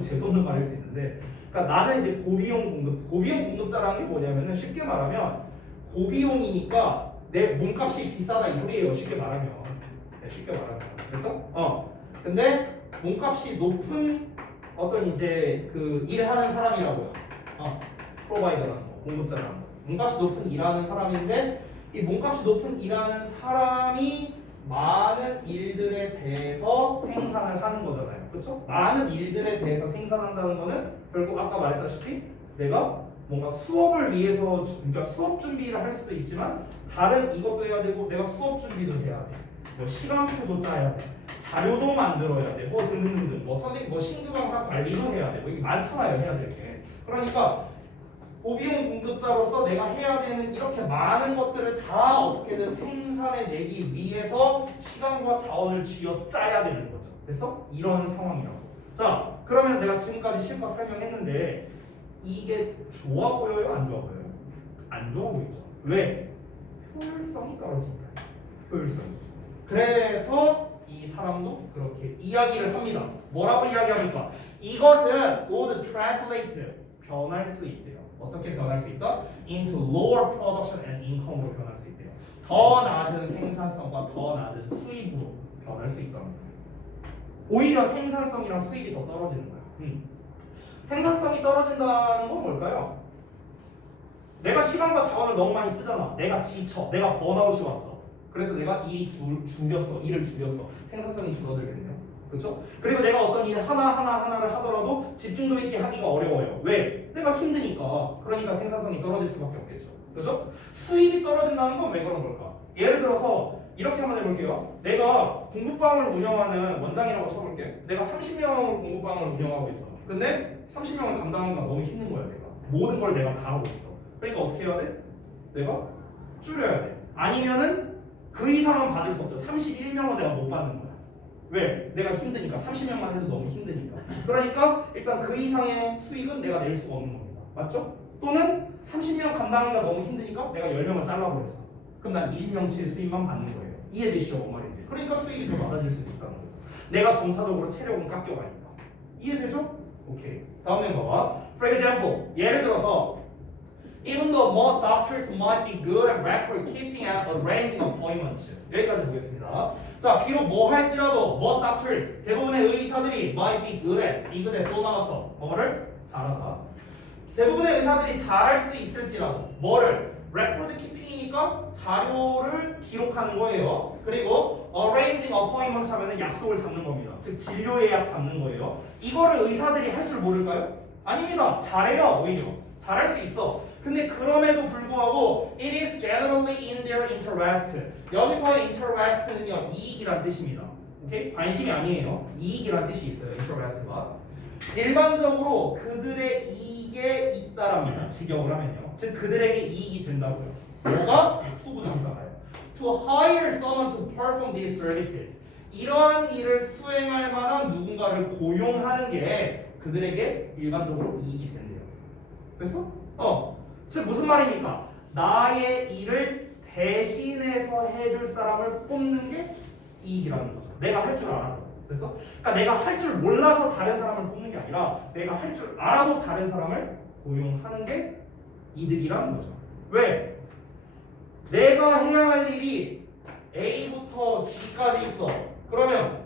좀 재수없는 말일 수 있는데, 그러니까 나는 이제 고비용 공급자라는 게 뭐냐면은 쉽게 말하면 고비용이니까 내 몸값이 비싸다 이 소리예요. 쉽게 말하면. 네, 쉽게 말하면. 그래서 근데 몸값이 높은 어떤 이제 그 일하는 사람이라고요. 프로바이더라는 거, 공급자라는 거. 몸값이 높은 일하는 사람인데 이 몸값이 높은 일하는 사람이 많은 일들에 대해서 생산을 하는 거잖아요. 그렇죠? 많은 일들에 대해서 생산한다는 거는 결국 아까 말했다시피 내가 뭔가 수업을 위해서 그러니까 수업 준비를 할 수도 있지만 다른 이것도 해야 되고 내가 수업 준비도 해야 돼. 뭐 시간표도 짜야 돼. 자료도 만들어야 돼. 뭐 등등등등. 뭐 선생님 뭐 신규 강사 관리도 해야 돼. 뭐 이게 많잖아요. 해야 될 게. 그러니까 고비용 공급자로서 내가 해야 되는 이렇게 많은 것들을 다 어떻게든 생산해내기 위해서 시간과 자원을 쥐어 짜야 되는 거죠. 그래서 이런 상황이라고. 자, 그러면 내가 지금까지 실컷 설명했는데 이게 좋아 보여요? 안 좋아 보여요? 안 좋아 보이죠. 왜? 효율성이 떨어진다. 효율성. 그래서 이 사람도 그렇게 이야기를 합니다. 뭐라고 이야기합니까? 이것은 would translate 변할 수 있대요. 어떻게 변할 수 있다? into lower production and income으로 변할 수 있대요. 더 낮은 생산성과 더 낮은 수입으로 변할 수 있다. 오히려 생산성이랑 수입이 더 떨어지는 거야. 생산성이 떨어진다는 건 뭘까요? 내가 시간과 자원을 너무 많이 쓰잖아. 내가 지쳐. 내가 번아웃이 왔어. 그래서 내가 일을 줄였어. 생산성이 줄어들겠네요. 그렇죠? 그리고 내가 어떤 일 하나를 하더라도 집중도 있게 하기가 어려워요. 왜? 내가 힘드니까. 그러니까 생산성이 떨어질 수밖에 없겠죠. 그렇죠? 수입이 떨어진다는 건 왜 그런 걸까? 예를 들어서 이렇게 한번 해볼게요. 내가 공급방을 운영하는 원장이라고 쳐볼게. 내가 30명으로 공급방을 운영하고 있어. 근데 30명을 감당하기가 너무 힘든 거야. 내가 모든 걸 내가 다 하고 있어. 그러니까 어떻게 해야 돼? 내가 줄여야 돼. 아니면은 그 이상은 받을 수 없죠. 31명은 내가 못 받는 거야. 왜? 내가 힘드니까. 30명만 해도 너무 힘드니까. 그러니까 일단 그 이상의 수익은 내가 낼 수가 없는 겁니다. 맞죠? 또는 30명 감당하기가 너무 힘드니까 내가 10명을 잘라버렸어. 그럼 난 20명치 수익만 받는 거예요. 이해되시죠? 뭔 말인지. 그러니까 수익이 더 많아질 수도 있다는 거예요. 내가 점차적으로 체력은 깎여가니까. 이해되죠? 오케이. 다음 멤버 봐. For example, 예를 들어서 Even though most doctors might be good at record keeping and arranging appointments. 여기까지 보겠습니다. 자, 비록 뭐 할지라도 most doctors, 대부분의 의사들이 might be good at, be good at 또 나왔어. 뭐를? 잘하다. 대부분의 의사들이 잘할 수 있을지라도 뭐를? record keeping이니까 자료를 기록하는 거예요. 그리고 arranging appointments 하면은 약속을 잡는 겁니다. 즉 진료 예약 잡는 거예요. 이거를 의사들이 할 줄 모를까요? 아닙니다. 잘해요. 오히려 잘할 수 있어. 근데 그럼에도 불구하고 it is generally in their interest. 여기서의 interest는요 이익이란 뜻입니다. 오케이? 관심이 아니에요. 이익이란 뜻이 있어요. interest가 일반적으로 그들의 이익에 있다랍니다. 직역을 하면요. 즉 그들에게 이익이 된다고요. 뭐가? to 부동사가요. To hire someone to perform these services. 이러한 일을 수행할 만한 누군가를 고용하는 게 그들에게 일반적으로 이익이 된대요. 그래서 즉 무슨 말입니까? 나의 일을 대신해서 해줄 사람을 뽑는 게 이익이라는 거죠. 내가 할 줄 알아도. 그래서 그러니까 내가 할 줄 몰라서 다른 사람을 뽑는 게 아니라 내가 할 줄 알아도 다른 사람을 고용하는 게 이득이라는 거죠. 왜? 내가 해야 할 일이 A부터 G까지 있어. 그러면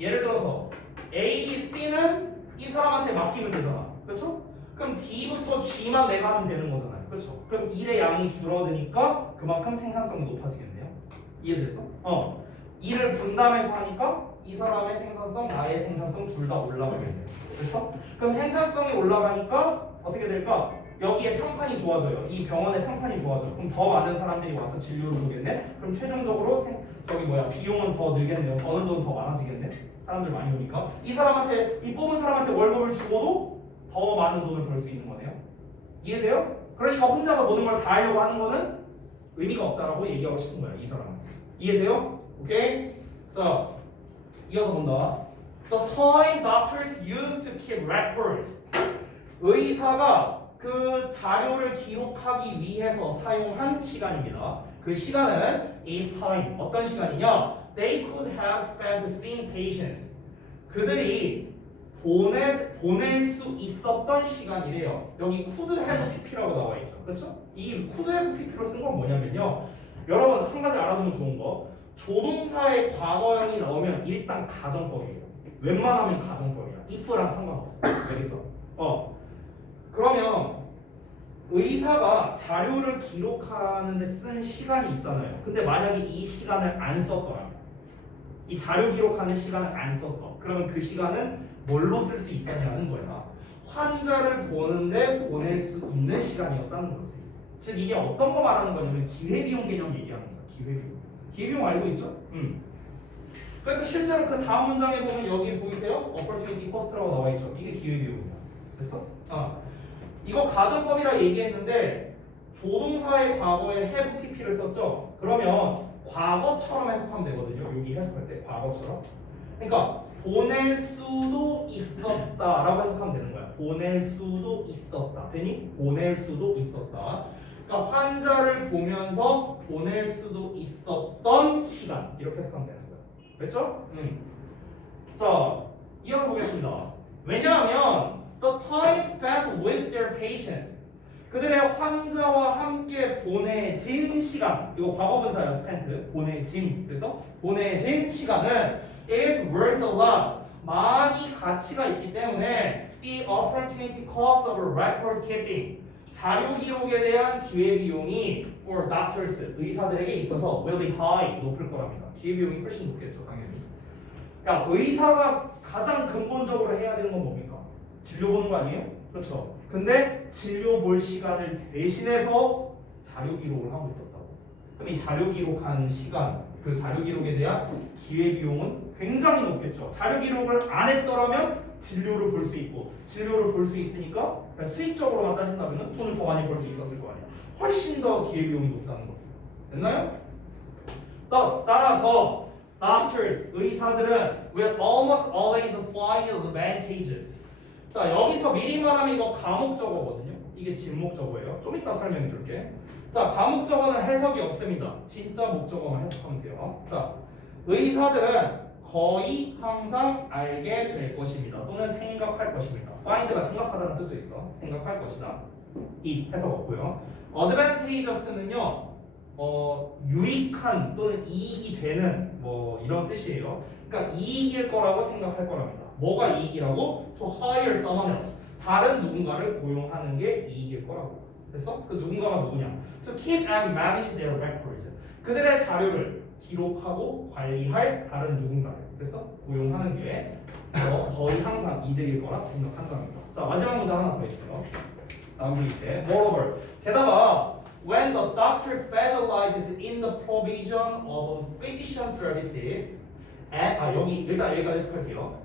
예를 들어서 A, B, C는 이 사람한테 맡기면 되잖아. 그렇죠? 그럼 D부터 G만 내가 하면 되는 거잖아요. 그렇죠? 그럼 일의 양이 줄어드니까 그만큼 생산성이 높아지겠네요. 이해됐어? 일을 분담해서 하니까 이 사람의 생산성, 나의 생산성 둘 다 올라가겠네요. 그래서 그럼 생산성이 올라가니까 어떻게 될까? 여기에 평판이 좋아져요. 이 병원의 평판이 좋아져요. 그럼 더 많은 사람들이 와서 진료를 보겠네. 그럼 최종적으로 비용은 더 늘겠네요. 버는 돈 더 많아지겠네. 사람들 많이 오니까 이 사람한테 이 뽑은 사람한테 월급을 주고도 더 많은 돈을 벌 수 있는 거네요. 이해돼요? 그러니까 혼자서 모든 걸 다 하려고 하는 거는 의미가 없다라고 얘기하고 싶은 거예요. 이 사람은. 이해돼요? 오케이? 자, 이어서 본다. The time doctors used to keep records. 의사가 그 자료를 기록하기 위해서 사용한 시간입니다. 그 시간은 is time. 어떤 시간이냐? They could have spent seeing patients. 그들이 보낼 수 있었던 시간이래요. 여기 could have pp라고 나와 있죠. 그렇죠? 이 could have pp로 쓴 건 뭐냐면요. 여러분 한 가지 알아두면 좋은 거. 조동사의 과거형이 나오면 일단 가정법이에요. 웬만하면 가정법이야. if랑 상관없어. 여기서. 그러면 의사가 자료를 기록하는 데 쓴 시간이 있잖아요. 근데 만약에 이 시간을 안 썼더라면 이 자료 기록하는 시간을 안 썼어. 그러면 그 시간은 뭘로 쓸 수 있었냐는 거야. 환자를 보는데 보낼 수 있는 시간이었다는 거지. 즉 이게 어떤 거 말하는 거냐면 기회비용 개념 얘기하는 거야. 기회비용. 기회비용 알고 있죠? 그래서 실제로 그 다음 문장에 보면 여기 보이세요? opportunity cost라고 나와 있죠. 이게 기회비용이야. 됐어? 이거 가정법이라 얘기했는데 조동사의 과거에 have pp를 썼죠. 그러면 과거처럼 해석하면 되거든요. 여기 해석할 때 과거처럼. 그러니까 보낼 수도 있었다라고 해석하면 되는 거야. 보낼 수도 있었다. 되니? 보낼 수도 있었다. 그러니까 환자를 보면서 보낼 수도 있었던 시간 이렇게 해석하면 되는 거야. 됐죠? 자, 이어서 보겠습니다. 왜냐하면 the time spent with their patients 그들의 환자와 함께 보내진 시간 이거 과거분사야 spent 보내진 그래서 보내진 시간은 is worth a lot 많이 가치가 있기 때문에 the opportunity cost of record keeping 자료 기록에 대한 기회비용이 for doctors 의사들에게 있어서 will be high 높을 거랍니다. 기회비용이 훨씬 높겠죠 당연히. 그러니까 의사가 가장 근본적으로 해야 되는 건 뭡니까? 진료 보는 거 아니에요? 그렇죠. 근데 진료 볼 시간을 대신해서 자료 기록을 하고 있었다고. 그럼 이 자료 기록하는 시간, 그 자료 기록에 대한 기회 비용은 굉장히 높겠죠. 자료 기록을 안 했더라면 진료를 볼 수 있고, 진료를 볼 수 있으니까 수익적으로만 따진다면 돈을 더 많이 벌 수 있었을 거 아니야. 훨씬 더 기회 비용이 높다는 거. 됐나요? 따라서 doctors 의사들은 will almost always find advantages. 자 여기서 미리 말하면 이거 가목적어거든요. 이게 진목적어예요. 좀 이따 설명해 줄게. 자 가목적어는 해석이 없습니다. 진짜 목적어만 해석하면 돼요. 자 의사들은 거의 항상 알게 될 것입니다. 또는 생각할 것입니다. find가 생각하다는 뜻도 있어. 생각할 것이다. 이 해석 없고요. advantageous는요. 유익한 또는 이익이 되는 뭐 이런 뜻이에요. 그러니까 이익일 거라고 생각할 거랍니다. 뭐가 이익이라고? To hire someone else. 다른 누군가를 고용하는 게 이익일 거라고. 됐어? 그 누군가가 누구냐? To keep and manage their records. 그들의 자료를 기록하고 관리할 다른 누군가를 그래서 고용하는 게 거의 항상 이득일 거라 생각한답니다. 자 마지막 문장 하나 더 있어요. 다음 때 moreover 게다가 when the doctor specializes in the provision of physician services and 여기 일단 여기까지 해석할게요.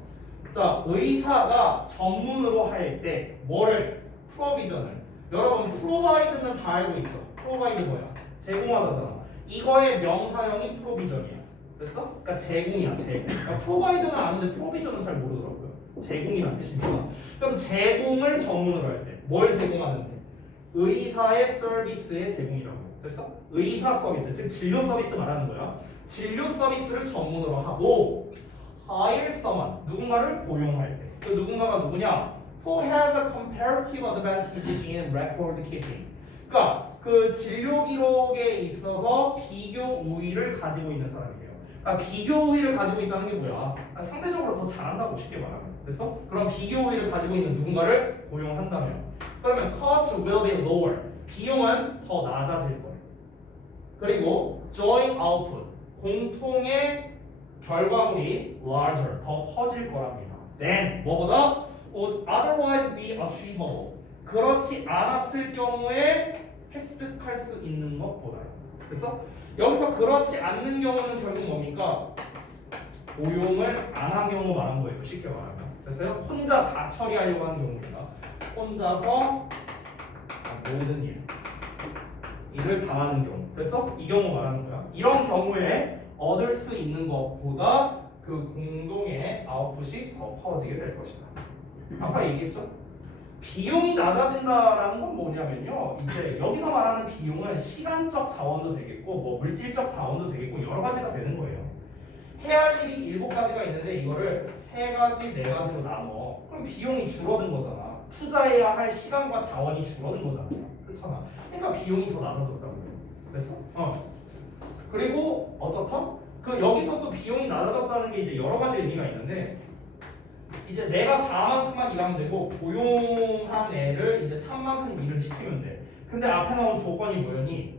자 의사가 전문으로 할 때 뭐를 provision을 여러분 provide는 다 알고 있죠. provide 뭐야? 제공하다잖아. 이거의 명사형이 provision이야. 됐어? 그러니까 제공이야 제공. 그러니까 provide는 아는데 provision은 잘 모르더라고요. 제공이란 뜻입니다. 그럼 제공을 전문으로 할 때 뭘 제공하는데? 의사의 서비스의 제공이라고. 됐어? 의사 서비스, 즉 진료 서비스 말하는 거야. 진료 서비스를 전문으로 하고 hire someone, 누군가를 고용할 때. 그 누군가가 누구냐? Who has a comparative advantage in record keeping. 그러니까 그 진료 기록에 있어서 비교 우위를 가지고 있는 사람이에요. 그러니까 비교 우위를 가지고 있다는 게 뭐야? 상대적으로 더 잘한다고 쉽게 말하면. 됐어? 그럼 비교 우위를 가지고 있는 누군가를 고용한다면 그러면 cost will be lower. 비용은 더 낮아질 거예요. 그리고 joint output. 공통의 결과물이 larger. 더 커질 거랍니다. then 뭐보다 would otherwise be achievable. 그렇지 않았을 경우에 획득할 수 있는 것보다요. 그래서 여기서 그렇지 않는 경우는 결국 뭡니까? 고용을 안 한 경우 말한 거예요. 쉽게 말하면. 됐어요? 혼자 다 처리하려고 하는 경우입니다. 혼자서 모든 일을 다 하는 경우. 됐어? 이 경우 말하는 거야. 이런 경우에 얻을 수 있는 것보다 그 공동의 아웃풋이 더 커지게 될 것이다. 아까 얘기했죠? 비용이 낮아진다라는 건 뭐냐면요. 이제 여기서 말하는 비용은 시간적 자원도 되겠고 뭐 물질적 자원도 되겠고 여러 가지가 되는 거예요. 해야 할 일이 7가지가 있는데 이거를 3가지, 4가지로 나눠. 그럼 비용이 줄어든 거잖아. 투자해야 할 시간과 자원이 줄어든 거잖아. 그렇잖아. 그러니까 비용이 더 낮아졌다고요. 그래서 그리고 어떻다? 그 여기서 또 비용이 낮아졌다는 게 이제 여러 가지 의미가 있는데 이제 내가 4만큼만 일하면 되고 고용한 애를 이제 3만큼 일을 시키면 돼. 근데 앞에 나온 조건이 뭐였니?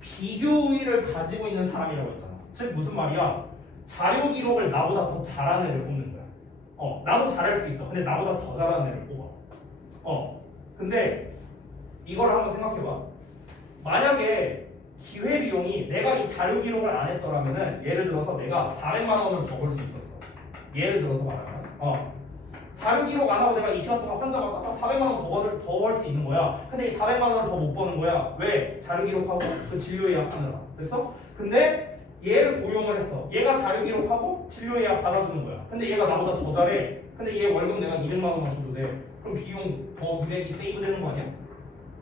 비교의를 가지고 있는 사람이라고 했잖아. 즉 무슨 말이야? 자료 기록을 나보다 더 잘하는 애를 뽑는 거야. 나도 잘할 수 있어. 근데 나보다 더 잘하는 애를 뽑아. 근데 이걸 한번 생각해봐. 만약에 기회비용이 내가 이 자료 기록을 안 했더라면은 예를 들어서 내가 400만 원을 더 벌 수 있었어. 예를 들어서 말하면 자료 기록 안 하고 내가 이 시간 동안 혼자 딱 400만 원 더 벌 수 있는 거야. 근데 이 400만 원을 더 못 버는 거야. 왜? 자료 기록하고 그 진료 예약하느라. 됐어? 근데 얘를 고용을 했어. 얘가 자료 기록하고 진료 예약 받아주는 거야. 근데 얘가 나보다 더 잘해. 근데 얘 월급 내가 200만 원만 줘도 돼. 그럼 비용 더 200이 세이브 되는 거 아니야?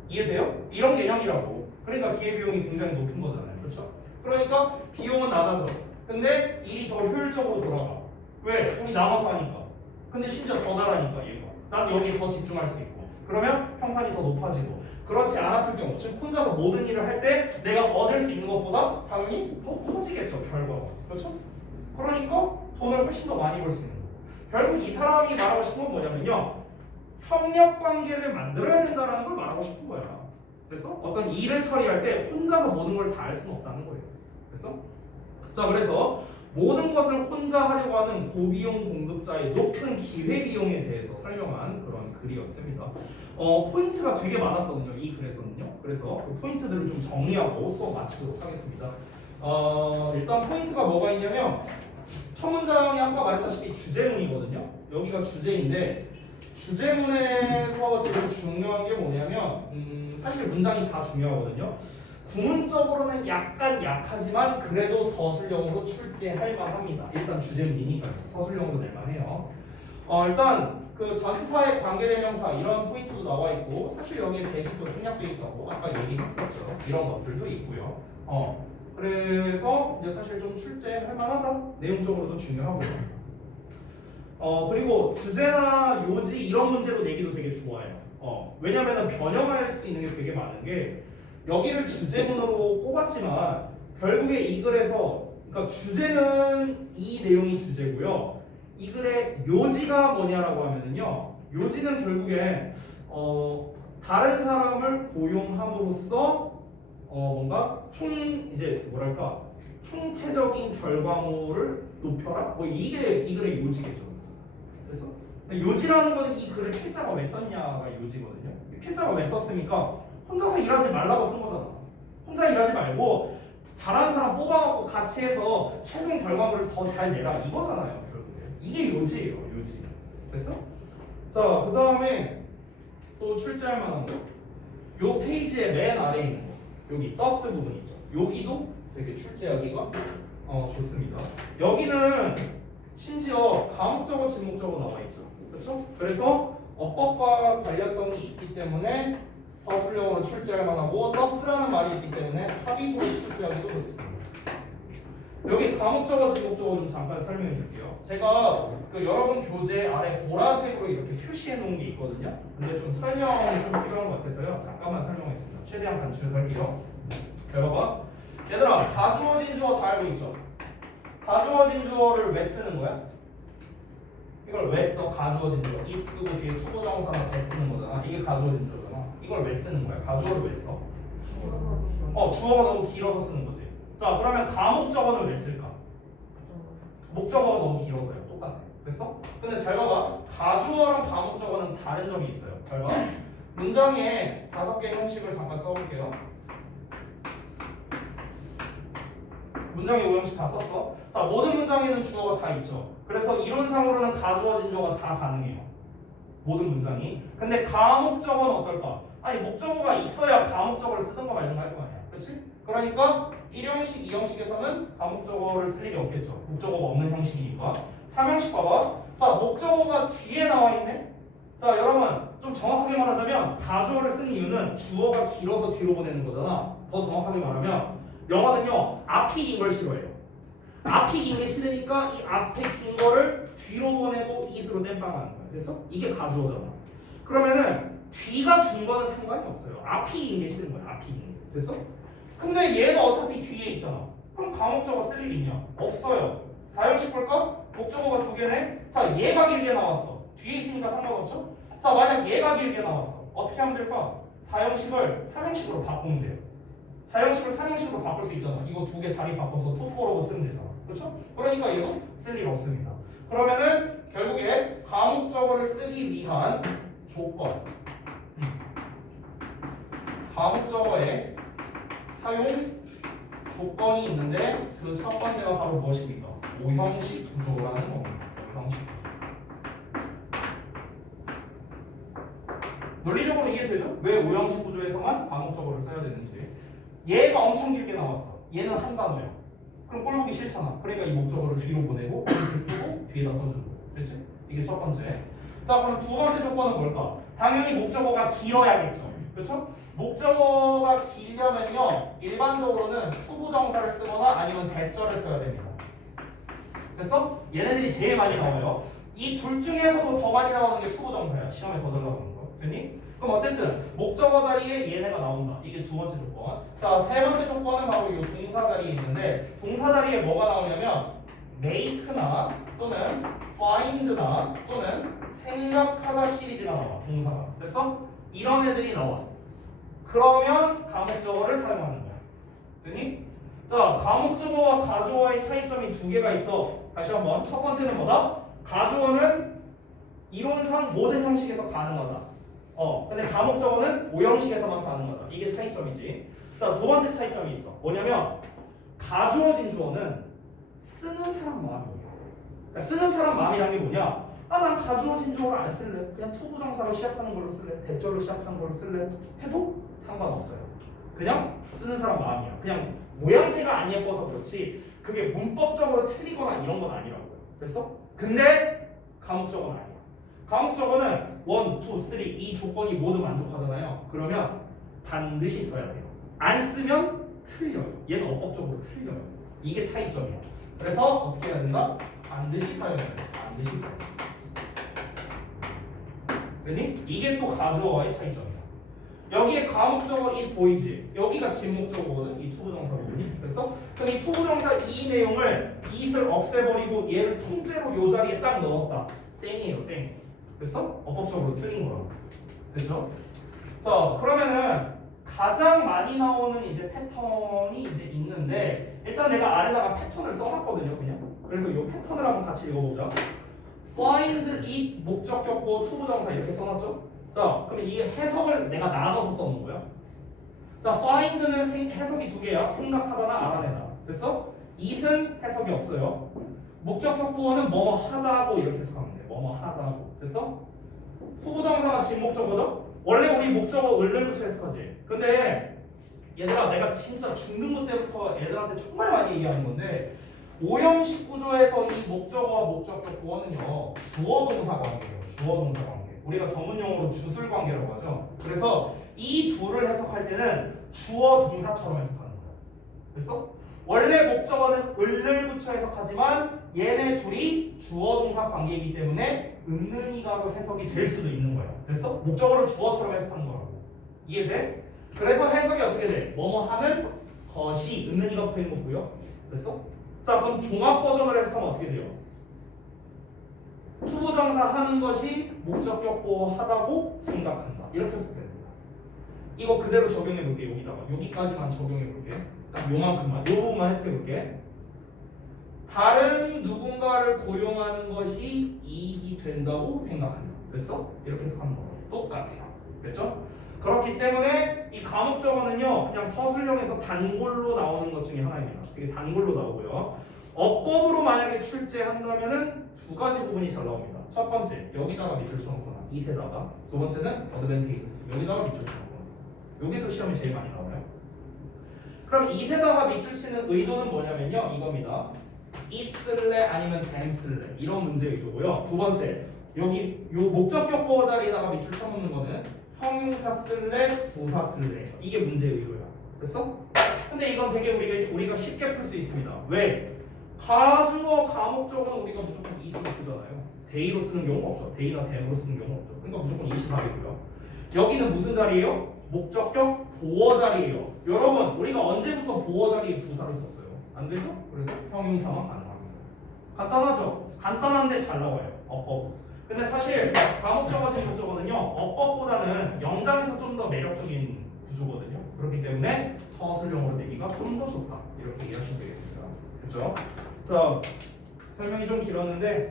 이해돼요? 이런 개념이라고. 그러니까 기회비용이 굉장히 높은 거잖아요. 그렇죠? 그러니까 비용은 낮아져. 근데 일이 더 효율적으로 돌아가. 왜? 둘이 나눠서 하니까. 근데 심지어 더 잘하니까 얘가. 난 여기에 더 집중할 수 있고. 그러면 평판이 더 높아지고. 그렇지 않았을 경우, 즉 혼자서 모든 일을 할 때 내가 얻을 수 있는 것보다 당연히 더 커지겠죠, 결과가. 그렇죠? 그러니까 돈을 훨씬 더 많이 벌 수 있는 거고. 결국 이 사람이 말하고 싶은 건 뭐냐면요, 협력 관계를 만들어야 된다는 걸 말하고 싶은 거야. 그래서 어떤 일을 처리할 때 혼자서 모든 걸 다 할 수는 없다는 거예요. 그래서 모든 것을 혼자 하려고 하는 고비용 공급자의 높은 기회비용에 대해서 설명한 그런 글이었습니다. 포인트가 되게 많았거든요, 이 글에서는요. 그래서 그 포인트들을 좀 정리하고 수업 마치도록 하겠습니다. 일단 포인트가 뭐가 있냐면 첫 문장이 아까 말했다시피 주제문이거든요. 여기가 주제인데 주제문에서 지금 중요한 게 뭐냐면 사실 문장이 다 중요하거든요. 구문적으로는 약간 약하지만 그래도 서술형으로 출제할 만합니다. 일단 주제문이니까 서술형으로 낼 만해요. 일단 그 전치사의 관계대명사 이런 포인트도 나와 있고 사실 여기에 대신도 생략되어 있다고 아까 얘기했었죠. 이런 것들도 있고요. 그래서 이제 사실 좀 출제할 만하다. 내용적으로도 중요하고요. 그리고 주제나 요지 이런 문제로 내기도 되게 좋아요. 왜냐면은 변형할 수 있는 게 되게 많은 게 여기를 주제문으로 꼽았지만 결국에 이 글에서 그러니까 주제는 이 내용이 주제고요. 이 글의 요지가 뭐냐라고 하면은요. 요지는 결국에 다른 사람을 고용함으로써 뭔가 이제 뭐랄까 총체적인 결과물을 높여라. 뭐 이게 이 글의 요지겠죠. 그래서 요지라는 거는 이 글을 필자가 왜 썼냐가 요지거든요. 필자가 왜 썼습니까? 혼자서 일하지 말라고 쓴 거잖아. 혼자 일하지 말고 잘하는 사람 뽑아갖고 같이 해서 최종 결과물을 더 잘 내라 이거잖아요. 결국에 이게 요지예요. 요지. 됐어? 자, 그 다음에 또 출제할 만한 거. 요 페이지의 맨 아래에 있는 거. 여기 더스 부분 있죠. 여기도 되게 출제하기가 좋습니다. 여기는 심지어 가목적어, 진목적어 나와 있죠. 그렇죠? 그래서 어법과 관련성이 있기 때문에 서술형으로 출제할 만하고 더스라는 말이 있기 때문에 삽입으로 출제하기도 좋습니다. 여기 가목적어, 진목적어 좀 잠깐 설명해 줄게요. 제가 그 여러분 교재 아래 보라색으로 이렇게 표시해 놓은 게 있거든요. 근데 좀 설명이 좀 필요한 것 같아서요. 잠깐만 설명하겠습니다. 최대한 간추려서 할게요. 자, 봐봐. 얘들아, 가주어진 주어 다 알고 있죠? 가주어진 주어를 왜 쓰는 거야? 이걸 왜 써? 가주어진 주어. if 쓰고 뒤에 투부정사나 대 쓰는 거잖아. 이게 가주어진 주어잖아. 이걸 왜 쓰는 거야? 가주어를 왜 써? 주어가 너무 길어서 쓰는 거지. 자, 그러면 가목적어는 왜 쓸까? 목적어가 너무 길어서요. 똑같아. 됐어? 근데 잘 봐봐. 가주어랑 가목적어는 다른 점이 있어요. 잘 봐. 문장에 5개 형식을 잠깐 써볼게요. 문장의 오형식 다 썼어. 자, 모든 문장에는 주어가 다 있죠. 그래서 이론상으로는 가주어진 주어가 다 가능해요. 모든 문장이. 근데 가목적어는 어떨까? 아니, 목적어가 있어야 가목적어를 쓰든가 말든가 할 거 아니야. 그렇지? 그러니까 1형식, 2형식에서는 가목적어를 쓸 일이 없겠죠. 목적어가 없는 형식이니까. 3형식 봐봐. 자, 목적어가 뒤에 나와 있네. 자, 여러분 좀 정확하게 말하자면 가주어를 쓴 이유는 주어가 길어서 뒤로 보내는 거잖아. 더 정확하게 말하면 영어는요, 앞이 긴 걸 싫어해요. 앞이 긴 게 싫으니까 이 앞에 긴 거를 뒤로 보내고 it으로 땜빵하는 거야. 됐어? 이게 가주어잖아. 그러면은 뒤가 긴 거는 상관이 없어요. 앞이 긴 게 싫은 거야. 앞이 긴 게. 됐어? 근데 얘는 어차피 뒤에 있잖아. 그럼 감목적어 쓸 일 있냐? 없어요. 사형식 볼까? 목적어가 두 개네. 자, 얘가 길게 나왔어. 뒤에 있으니까 상관없죠? 자, 만약 얘가 길게 나왔어. 어떻게 하면 될까? 사형식을 삼형식으로 바꾸면 돼요. 사형식을 삼형식으로 바꿀 수 있잖아. 이거 두 개 자리 바꿔서 to for라고 쓰면 되잖아. 그렇죠? 그러니까 얘도 쓸 일 없습니다. 그러면은 결국에 가목적어를 쓰기 위한 조건, 가목적어의 사용 조건이 있는데 그 첫 번째가 바로 무엇입니까? 오형식 구조라는 겁니다. 오형식 구조. 논리적으로 이해되죠? 왜 오형식 구조에서만 가목적어를 써야 되는지. 얘가 엄청 길게 나왔어. 얘는 한 단어야. 그럼 꼴 보기 싫잖아. 그러니까 이 목적어를 뒤로 보내고 이렇게 쓰고 뒤에다 써주는 거. 됐지? 이게 첫 번째. 자, 그럼 두 번째 조건은 뭘까? 당연히 목적어가 길어야겠죠. 그렇죠? 목적어가 길려면요 일반적으로는 투부정사를 쓰거나 아니면 대절을 써야 됩니다. 됐어? 얘네들이 제일 많이 나와요. 이 둘 중에서도 더 많이 나오는 게 투부정사야. 시험에 더 잘 나오는 거. 됐니? 그럼 어쨌든 목적어 자리에 얘네가 나온다. 이게 두 번째 조건. 자, 세 번째 조건은 바로 이 동사 자리에 있는데 동사 자리에 뭐가 나오냐면 make나 또는 find나 또는 생각하다 시리즈가 나와. 동사가. 됐어? 이런 애들이 나와. 그러면 가목적어를 사용하는 거야. 됐니? 자, 가목적어와 가주어의 차이점이 두 개가 있어. 다시 한번. 첫 번째는 뭐다? 가주어는 이론상 모든 형식에서 가능하다. 근데 가목적어는 오형식에서만 가능하다. 이게 차이점이지. 자, 두 번째 차이점이 있어. 뭐냐면 가주어진 주어는 쓰는 사람 마음이에요. 그러니까 쓰는 사람 마음이란 게 뭐냐? 난 가주어진 주어를 안 쓸래. 그냥 투부정사로 시작하는 걸로 쓸래. 대절로 시작하는 걸로 쓸래. 해도 상관없어요. 그냥 쓰는 사람 마음이야. 그냥 모양새가 안 예뻐서 그렇지 그게 문법적으로 틀리거나 이런 건 아니라고요. 됐어? 근데 가목적어는 아니야. 가목적어는 1, 2, 3 이 조건이 모두 만족하잖아요. 그러면 반드시 써야 돼요. 안 쓰면 틀려요. 얘는 어법적으로 틀려요. 이게 차이점이야. 그래서 어떻게 해야 된다? 반드시 사용해야 돼. 반드시 사용해야 돼. 그니? 이게 또 가주어와의 차이점이야. 여기에 가목적어 이 보이지? 여기가 진목적어거든. 이 투부정사 부분이. 그래서 그럼 이 투부정사 이 내용을 it을 없애버리고 얘를 통째로 요 자리에 딱 넣었다. 땡이에요. 땡. 그래서 어법적으로 틀린 거라고. 됐죠? 자, 그러면은 가장 많이 나오는 이제 패턴이 이제 있는데 일단 내가 아래다가 패턴을 써놨거든요. 그냥. 그래서 이 패턴을 한번 같이 읽어보자. find it 목적격보 투부정사 이렇게 써놨죠? 자, 그럼 이 해석을 내가 나눠서 써놓은 거야. 자, find는 해석이 두 개야. 생각하다나 알아내다. 됐어? it은 해석이 없어요. 목적격보어는 뭐뭐 하다고 이렇게 해석하면 돼. 뭐뭐 하다고. 됐어? 투부정사가 진목적어죠? 원래 우리 목적어 을을 붙여 해석하지. 근데 얘들아 내가 진짜 중등부 때부터 애들한테 정말 많이 얘기하는 건데 오형식 구조에서 이 목적어와 목적격보어는요 주어 동사 관계예요. 주어 동사 관계. 우리가 전문 용어로 주술 관계라고 하죠. 그래서 이 둘을 해석할 때는 주어 동사처럼 해석하는 거야. 됐어? 원래 목적어는 을을 붙여 해석하지만 얘네 둘이 주어 동사 관계이기 때문에 은는이가로 해석이 될 수도 있는 거야. 됐어? 목적어를 주어처럼 해석하는 거라고. 이해돼? 그래서 해석이 어떻게 돼? 뭐뭐 하는 것이 은는이가 붙어 있는 거 보여? 됐어? 자, 그럼 종합 버전을 해석하면 어떻게 돼요? 투부정사 하는 것이 목적격보 하다고 생각한다. 이렇게 해석됩니다. 이거 그대로 적용해 볼게. 여기다가 여기까지만 적용해 볼게. 딱 요만큼만, 요 부분만 해석해 볼게. 다른 누군가를 고용하는 것이 이익이 된다고 생각한다. 됐어? 이렇게 해석하는 거 똑같아요. 됐죠? 그렇기 때문에 이 가목적어는요 그냥 서술형에서 단골로 나오는 것 중에 하나입니다. 이게 단골로 나오고요. 어법으로 만약에 출제한다면은 두 가지 부분이 잘 나옵니다. 첫 번째 여기다가 밑줄 쳐놓거나 이세다가 두 번째는 어드밴테이스 여기다가 밑줄 쳐놓거나 여기서 시험이 제일 많이 나와요. 그럼 이세다가 밑줄 치는 의도는 뭐냐면요 이겁니다. 이 쓸래 아니면 댐 쓸래 이런 문제 의도고요. 두 번째 여기 요 목적격보어 자리에다가 밑줄 쳐놓는 거는 형용사 쓸래 부사 쓸래 이게 문제 의도야. 됐어? 근데 이건 되게 우리가 쉽게 풀 수 있습니다. 왜? 가주어 가목적어는 우리가 무조건 이승을 쓰잖아요. 데이로 쓰는 경우가 없죠. 데이나 댐으로 쓰는 경우가 없죠. 그러니까 무조건 24이고요. 여기는 무슨 자리예요? 목적격 보어 자리예요. 여러분 우리가 언제부터 보어 자리에 부사를 썼어요? 안 되죠? 그래서 형용사만 가능합니다. 간단하죠? 간단한데 잘 나와요. 어법. 근데 사실 과목적어 제목적어는요 어법보다는 영장에서 좀 더 매력적인 구조거든요. 그렇기 때문에 서술형으로 내기가 좀 더 좋다. 이렇게 이해하시면 되겠습니다. 그렇죠? 자, 설명이 좀 길었는데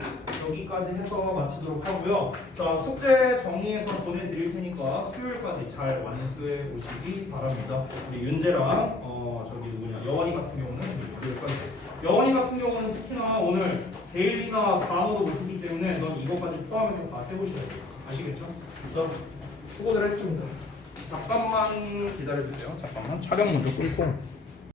여기까지 해서 마치도록 하고요. 자, 숙제 정리해서 보내드릴 테니까 수요일까지 잘 완수해 오시기 바랍니다. 우리 윤재랑 저기 누구냐 여원이 같은 경우는 여기까지. 여원이 같은 경우는 특히나 오늘 데일리나 단어도 못 듣기 때문에 넌 이거까지 포함해서 다 해보셔야 돼요. 아시겠죠? 자, 수고들 했습니다. 잠깐만 기다려주세요. 잠깐만 촬영 먼저 끊고.